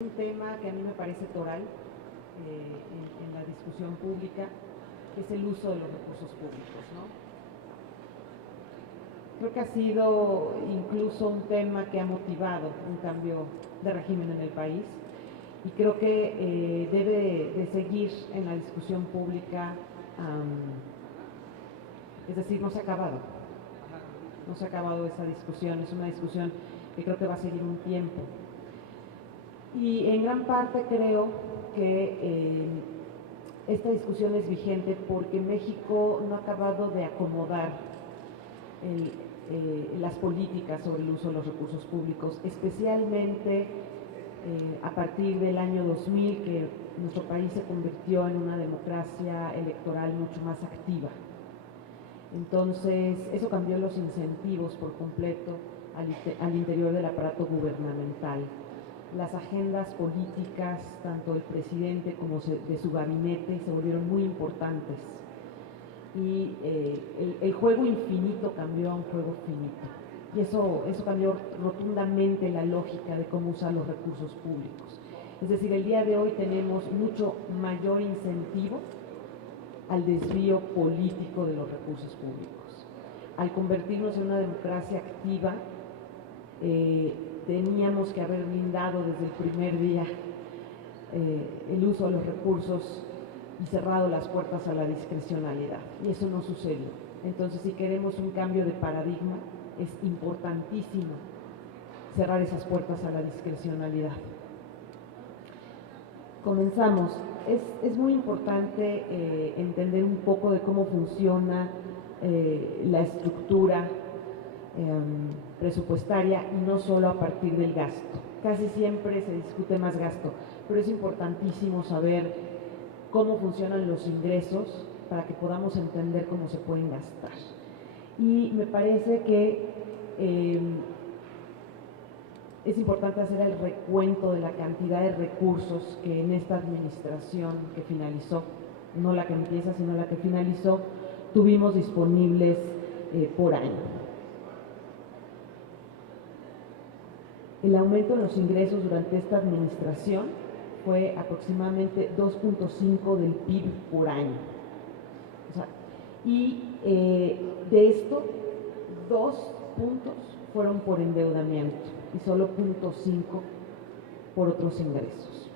Un tema que a mí me parece toral en la discusión pública, que es el uso de los recursos públicos, ¿no? Creo que ha sido incluso un tema que ha motivado un cambio de régimen en el país y creo que debe de seguir en la discusión pública, es decir, no se ha acabado esa discusión, es una discusión que creo que va a seguir un tiempo. Y en gran parte creo que esta discusión es vigente porque México no ha acabado de acomodar las políticas sobre el uso de los recursos públicos, especialmente a partir del año 2000, que nuestro país se convirtió en una democracia electoral mucho más activa. Entonces, eso cambió los incentivos por completo al interior del aparato gubernamental. Las agendas políticas, tanto del presidente como de su gabinete, se volvieron muy importantes. Y el juego infinito cambió a un juego finito. Y eso cambió rotundamente la lógica de cómo usar los recursos públicos. Es decir, el día de hoy tenemos mucho mayor incentivo al desvío político de los recursos públicos. Al convertirnos en una democracia activa, teníamos que haber blindado desde el primer día el uso de los recursos y cerrado las puertas a la discrecionalidad, y eso no sucedió. Entonces, si queremos un cambio de paradigma, es importantísimo cerrar esas puertas a la discrecionalidad. Comenzamos. Es muy importante entender un poco de cómo funciona la estructura presupuestaria y no solo a partir del gasto. Casi siempre se discute más gasto, pero es importantísimo saber cómo funcionan los ingresos para que podamos entender cómo se pueden gastar. Y me parece que es importante hacer el recuento de la cantidad de recursos que en esta administración que finalizó, no la que empieza, sino la que finalizó, tuvimos disponibles por año. El aumento de los ingresos durante esta administración fue aproximadamente 2.5 del PIB por año. O sea, y de esto, 2 puntos fueron por endeudamiento y solo 0.5 por otros ingresos.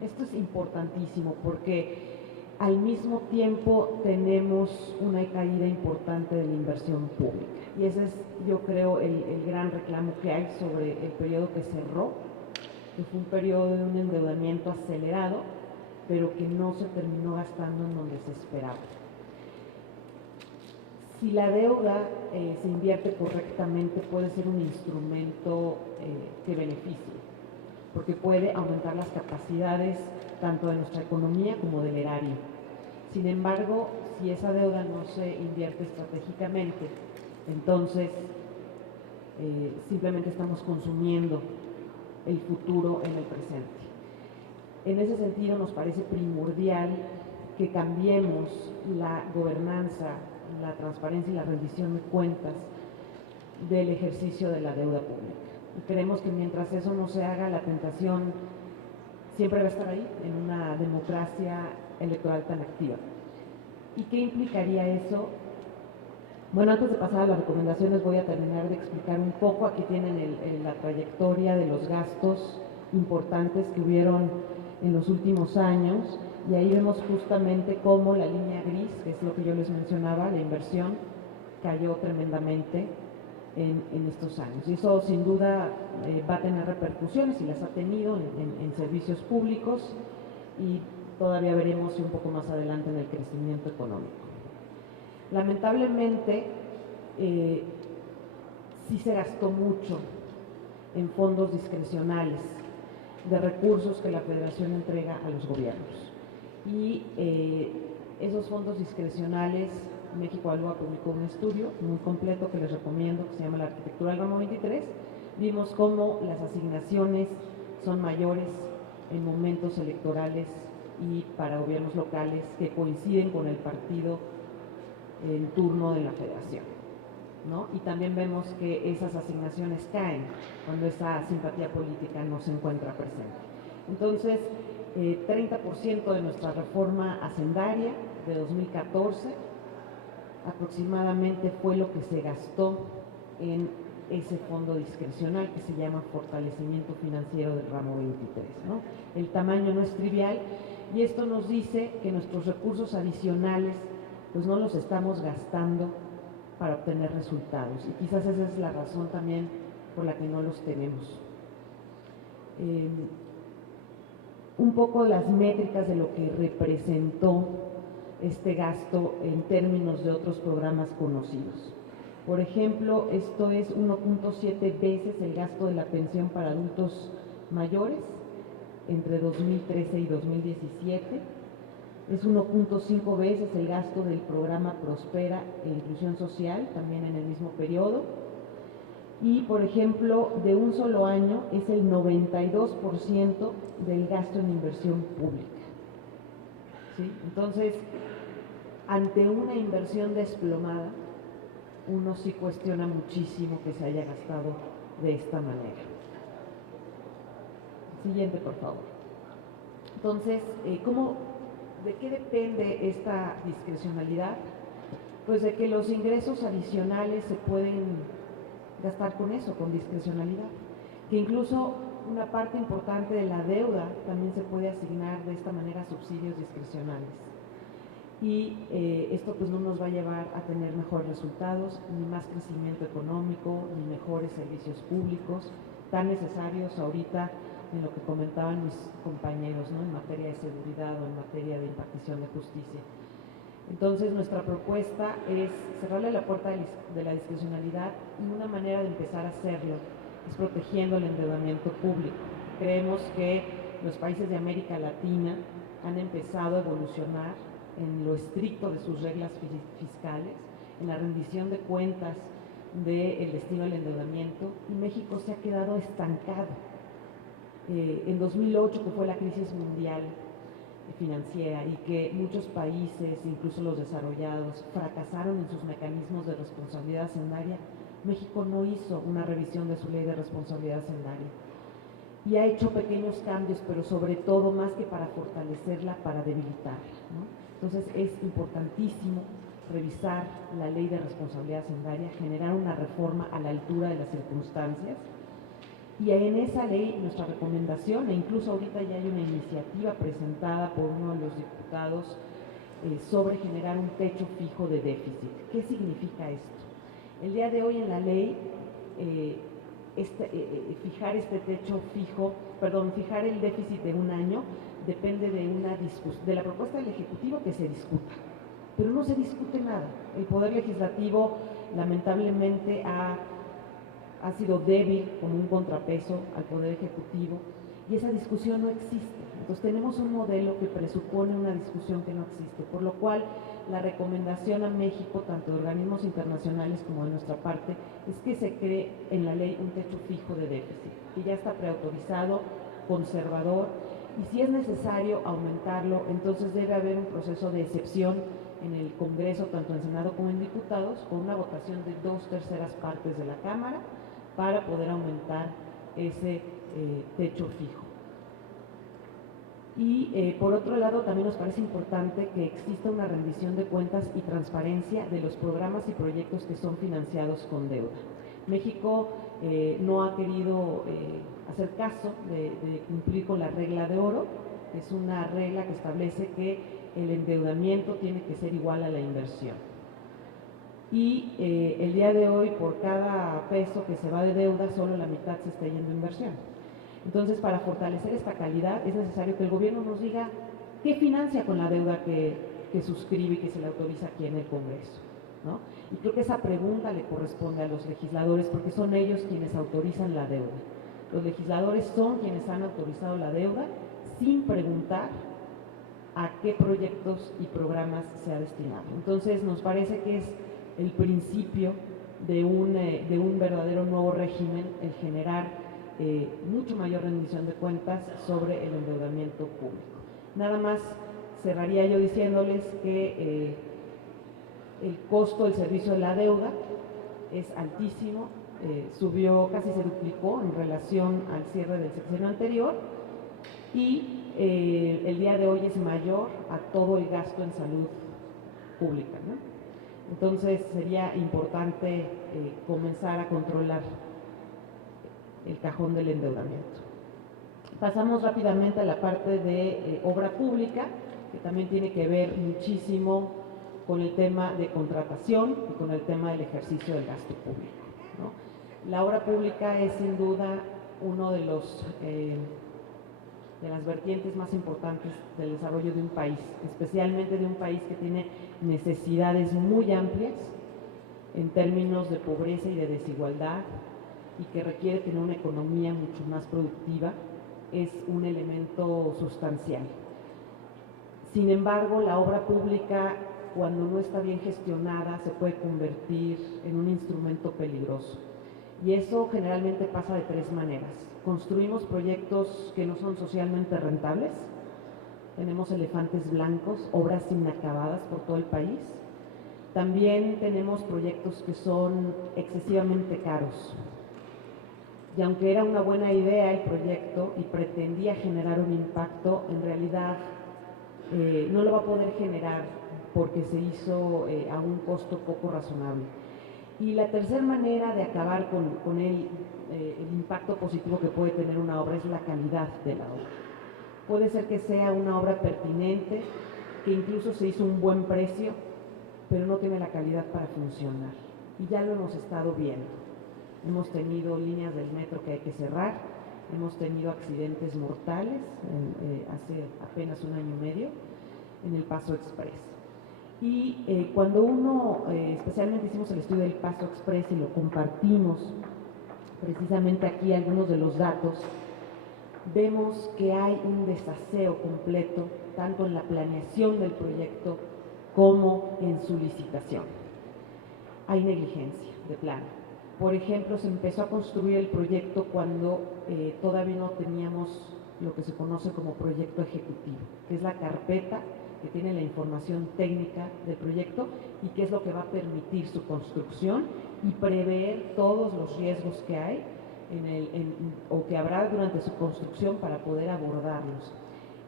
Esto es importantísimo porque al mismo tiempo tenemos una caída importante de la inversión pública. Y ese es, yo creo, el gran reclamo que hay sobre el periodo que cerró, que fue un periodo de un endeudamiento acelerado, pero que no se terminó gastando en donde se esperaba. Si la deuda se invierte correctamente, puede ser un instrumento que beneficie, porque puede aumentar las capacidades tanto de nuestra economía como del erario. Sin embargo, si esa deuda no se invierte estratégicamente, entonces simplemente estamos consumiendo el futuro en el presente. En ese sentido, nos parece primordial que cambiemos la gobernanza, la transparencia y la rendición de cuentas del ejercicio de la deuda pública. Y creemos que mientras eso no se haga, la tentación siempre va a estar ahí en una democracia electoral tan activa. ¿Y qué implicaría eso? Bueno, antes de pasar a las recomendaciones voy a terminar de explicar un poco. Aquí tienen la trayectoria de los gastos importantes que hubieron en los últimos años, y ahí vemos justamente cómo la línea gris, que es lo que yo les mencionaba, la inversión, cayó tremendamente en estos años. Y eso sin duda va a tener repercusiones, y las ha tenido en servicios públicos, y todavía veremos un poco más adelante en el crecimiento económico. Lamentablemente, sí se gastó mucho en fondos discrecionales de recursos que la Federación entrega a los gobiernos. Y esos fondos discrecionales, México Evalúa publicó un estudio muy completo que les recomiendo, que se llama La Arquitectura del Ramo 23. Vimos cómo las asignaciones son mayores en momentos electorales y para gobiernos locales que coinciden con el partido en turno de la Federación. ¿no? Y también vemos que esas asignaciones caen cuando esa simpatía política no se encuentra presente. Entonces, 30% de nuestra reforma hacendaria de 2014 aproximadamente fue lo que se gastó en ese fondo discrecional que se llama fortalecimiento financiero del ramo 23, ¿no? El tamaño no es trivial y esto nos dice que nuestros recursos adicionales pues no los estamos gastando para obtener resultados y quizás esa es la razón también por la que no los tenemos. Un poco las métricas de lo que representó este gasto en términos de otros programas conocidos. Por ejemplo, esto es 1.7 veces el gasto de la pensión para adultos mayores entre 2013 y 2017. Es 1.5 veces el gasto del programa Prospera e Inclusión Social, también en el mismo periodo. Y, por ejemplo, de un solo año es el 92% del gasto en inversión pública. ¿Sí? Entonces, ante una inversión desplomada, uno sí cuestiona muchísimo que se haya gastado de esta manera. Siguiente, por favor. Entonces, ¿de qué depende esta discrecionalidad? Pues de que los ingresos adicionales se pueden gastar con eso, con discrecionalidad. Que incluso una parte importante de la deuda también se puede asignar de esta manera a subsidios discrecionales. Y esto pues no nos va a llevar a tener mejores resultados, ni más crecimiento económico, ni mejores servicios públicos, tan necesarios ahorita en lo que comentaban mis compañeros, ¿no? En materia de seguridad o en materia de impartición de justicia. Entonces nuestra propuesta es cerrarle la puerta de la discrecionalidad y una manera de empezar a hacerlo es protegiendo el endeudamiento público. Creemos que los países de América Latina han empezado a evolucionar en lo estricto de sus reglas fiscales, en la rendición de cuentas del destino del endeudamiento, y México se ha quedado estancado. En 2008, que fue la crisis mundial financiera y que muchos países, incluso los desarrollados, fracasaron en sus mecanismos de responsabilidad hacendaria, México no hizo una revisión de su ley de responsabilidad hacendaria y ha hecho pequeños cambios, pero sobre todo, más que para fortalecerla, para debilitarla, ¿no? Entonces es importantísimo revisar la ley de responsabilidad hacendaria, generar una reforma a la altura de las circunstancias. Y en esa ley, nuestra recomendación, e incluso ahorita ya hay una iniciativa presentada por uno de los diputados sobre generar un techo fijo de déficit. ¿Qué significa esto? El día de hoy en la ley, fijar este techo fijo, fijar el déficit de un año, depende de la propuesta del Ejecutivo que se discuta. Pero no se discute nada. El Poder Legislativo, lamentablemente, ha sido débil como un contrapeso al Poder Ejecutivo y esa discusión no existe. Entonces tenemos un modelo que presupone una discusión que no existe, por lo cual la recomendación a México, tanto de organismos internacionales como de nuestra parte, es que se cree en la ley un techo fijo de déficit, que ya está preautorizado, conservador, y si es necesario aumentarlo, entonces debe haber un proceso de excepción en el Congreso, tanto en Senado como en diputados, con una votación de 2/3 partes de la Cámara, para poder aumentar ese techo fijo. Y por otro lado, también nos parece importante que exista una rendición de cuentas y transparencia de los programas y proyectos que son financiados con deuda. México no ha querido hacer caso de cumplir con la regla de oro. Es una regla que establece que el endeudamiento tiene que ser igual a la inversión. Y el día de hoy, por cada peso que se va de deuda, solo la mitad se está yendo a inversión. Entonces, para fortalecer esta calidad, es necesario que el gobierno nos diga qué financia con la deuda que suscribe y que se le autoriza aquí en el Congreso, ¿no? Y creo que esa pregunta le corresponde a los legisladores, porque son ellos quienes autorizan la deuda. Los legisladores son quienes han autorizado la deuda sin preguntar a qué proyectos y programas se ha destinado. Entonces, nos parece que es el principio de un verdadero nuevo régimen, el generar mucho mayor rendición de cuentas sobre el endeudamiento público. Nada más cerraría yo diciéndoles que el costo del servicio de la deuda es altísimo, subió, casi se duplicó en relación al cierre del sexenio anterior, y el día de hoy es mayor a todo el gasto en salud pública, ¿no? Entonces sería importante comenzar a controlar el cajón del endeudamiento. Pasamos rápidamente a la parte de obra pública, que también tiene que ver muchísimo con el tema de contratación y con el tema del ejercicio del gasto público, ¿no? La obra pública es sin duda uno de las vertientes más importantes del desarrollo de un país, especialmente de un país que tiene necesidades muy amplias en términos de pobreza y de desigualdad, y que requiere tener una economía mucho más productiva. Es un elemento sustancial. Sin embargo, la obra pública, cuando no está bien gestionada, se puede convertir en un instrumento peligroso. Y eso generalmente pasa de tres maneras. Construimos proyectos que no son socialmente rentables, tenemos elefantes blancos, obras inacabadas por todo el país. También tenemos proyectos que son excesivamente caros. Y aunque era una buena idea el proyecto y pretendía generar un impacto, en realidad no lo va a poder generar porque se hizo a un costo poco razonable. Y la tercera manera de acabar con el impacto positivo que puede tener una obra es la calidad de la obra. Puede ser que sea una obra pertinente, que incluso se hizo un buen precio, pero no tiene la calidad para funcionar. Y ya lo hemos estado viendo. Hemos tenido líneas del metro que hay que cerrar, hemos tenido accidentes mortales hace apenas un año y medio en el Paso Express. Y cuando uno, especialmente hicimos el estudio del Paso Express y lo compartimos, precisamente aquí algunos de los datos, vemos que hay un desaseo completo, tanto en la planeación del proyecto como en su licitación. Hay negligencia de plano. Por ejemplo, se empezó a construir el proyecto cuando todavía no teníamos lo que se conoce como proyecto ejecutivo, que es la carpeta que tiene la información técnica del proyecto y que es lo que va a permitir su construcción y prever todos los riesgos que hay o que habrá durante su construcción para poder abordarlos.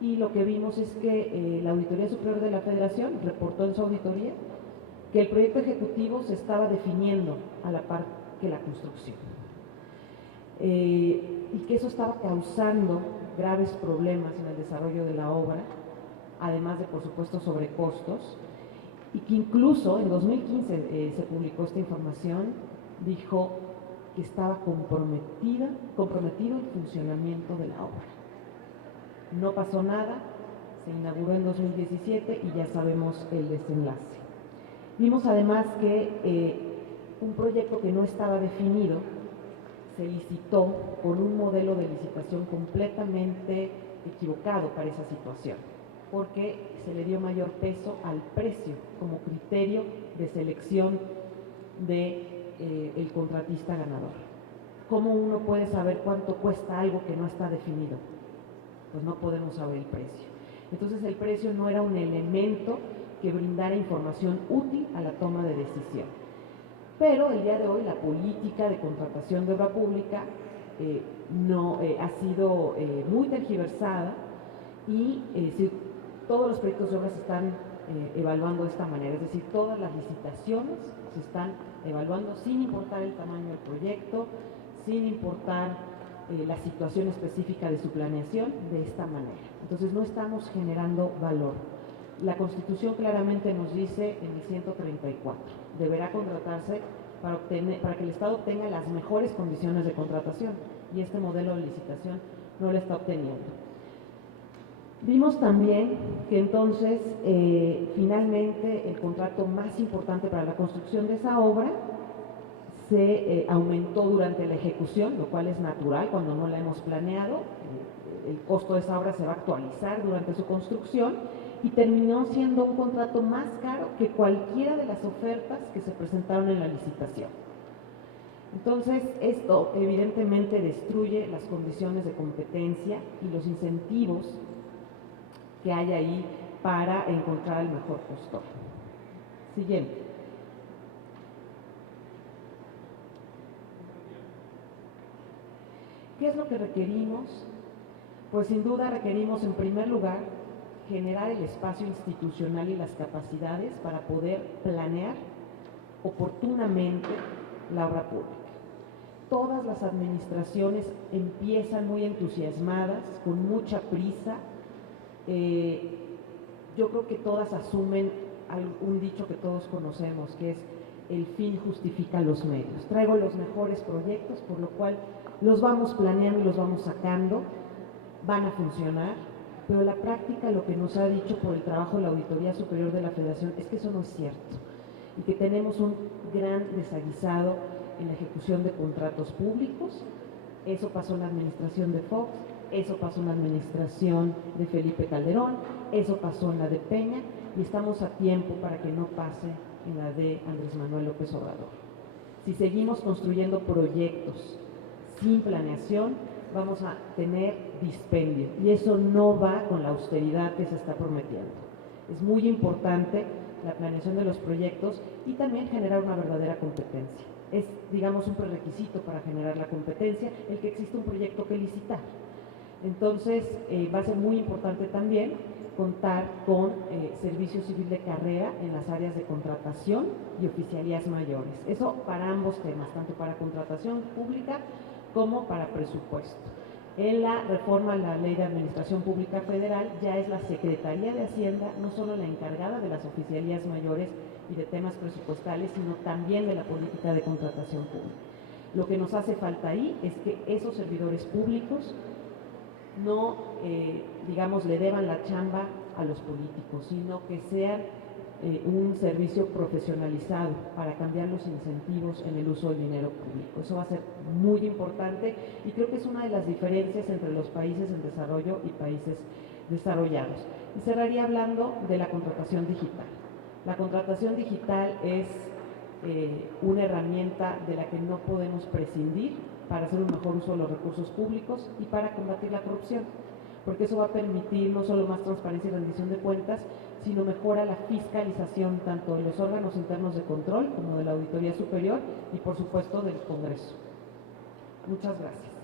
Y lo que vimos es que la Auditoría Superior de la Federación reportó en su auditoría que el proyecto ejecutivo se estaba definiendo a la par que la construcción, y que eso estaba causando graves problemas en el desarrollo de la obra, además de, por supuesto, sobrecostos, y que incluso en 2015 se publicó esta información, dijo que estaba comprometido el funcionamiento de la obra. No pasó nada, se inauguró en 2017 y ya sabemos el desenlace. Vimos además que un proyecto que no estaba definido se licitó con un modelo de licitación completamente equivocado para esa situación, porque se le dio mayor peso al precio como criterio de selección del contratista ganador. ¿Cómo uno puede saber cuánto cuesta algo que no está definido? Pues no podemos saber el precio. Entonces el precio no era un elemento que brindara información útil a la toma de decisión. Pero el día de hoy la política de contratación de obra pública ha sido muy tergiversada y todos los proyectos de obra se están evaluando de esta manera, es decir, todas las licitaciones se están evaluando sin importar el tamaño del proyecto, sin importar la situación específica de su planeación, de esta manera. Entonces no estamos generando valor. La Constitución claramente nos dice en el 134, deberá contratarse para que el Estado obtenga las mejores condiciones de contratación, y este modelo de licitación no lo está obteniendo. Vimos también que entonces finalmente el contrato más importante para la construcción de esa obra se aumentó durante la ejecución, lo cual es natural cuando no la hemos planeado. El costo de esa obra se va a actualizar durante su construcción y terminó siendo un contrato más caro que cualquiera de las ofertas que se presentaron en la licitación. Entonces, esto evidentemente destruye las condiciones de competencia y los incentivos que hay ahí para encontrar el mejor postor. Siguiente. ¿Qué es lo que requerimos? Pues sin duda requerimos, en primer lugar, generar el espacio institucional y las capacidades para poder planear oportunamente la obra pública. Todas las administraciones empiezan muy entusiasmadas, con mucha prisa. Yo creo que todas asumen un dicho que todos conocemos, que es el fin justifica los medios. Traigo los mejores proyectos, por lo cual los vamos planeando y los vamos sacando, van a funcionar, pero la práctica lo que nos ha dicho por el trabajo de la Auditoría Superior de la Federación es que eso no es cierto y que tenemos un gran desaguisado en la ejecución de contratos públicos. Eso pasó en la administración de Fox, eso pasó en la administración de Felipe Calderón, eso pasó en la de Peña y estamos a tiempo para que no pase en la de Andrés Manuel López Obrador. Si seguimos construyendo proyectos sin planeación, vamos a tener dispendio y eso no va con la austeridad que se está prometiendo. Es muy importante la planeación de los proyectos y también generar una verdadera competencia. Es, digamos, un prerequisito para generar la competencia el que exista un proyecto que licitar. Entonces, va a ser muy importante también contar con servicio civil de carrera en las áreas de contratación y oficialías mayores. Eso para ambos temas, tanto para contratación pública como para presupuesto. En la reforma a la Ley de Administración Pública Federal ya es la Secretaría de Hacienda no solo la encargada de las oficialías mayores y de temas presupuestales, sino también de la política de contratación pública. Lo que nos hace falta ahí es que esos servidores públicos no, digamos, le deban la chamba a los políticos, sino que sean un servicio profesionalizado para cambiar los incentivos en el uso del dinero público. Eso va a ser muy importante y creo que es una de las diferencias entre los países en desarrollo y países desarrollados. Y cerraría hablando de la contratación digital. La contratación digital es una herramienta de la que no podemos prescindir para hacer un mejor uso de los recursos públicos y para combatir la corrupción, porque eso va a permitir no solo más transparencia y rendición de cuentas, sino mejora la fiscalización tanto de los órganos internos de control como de la Auditoría Superior y por supuesto del Congreso. Muchas gracias.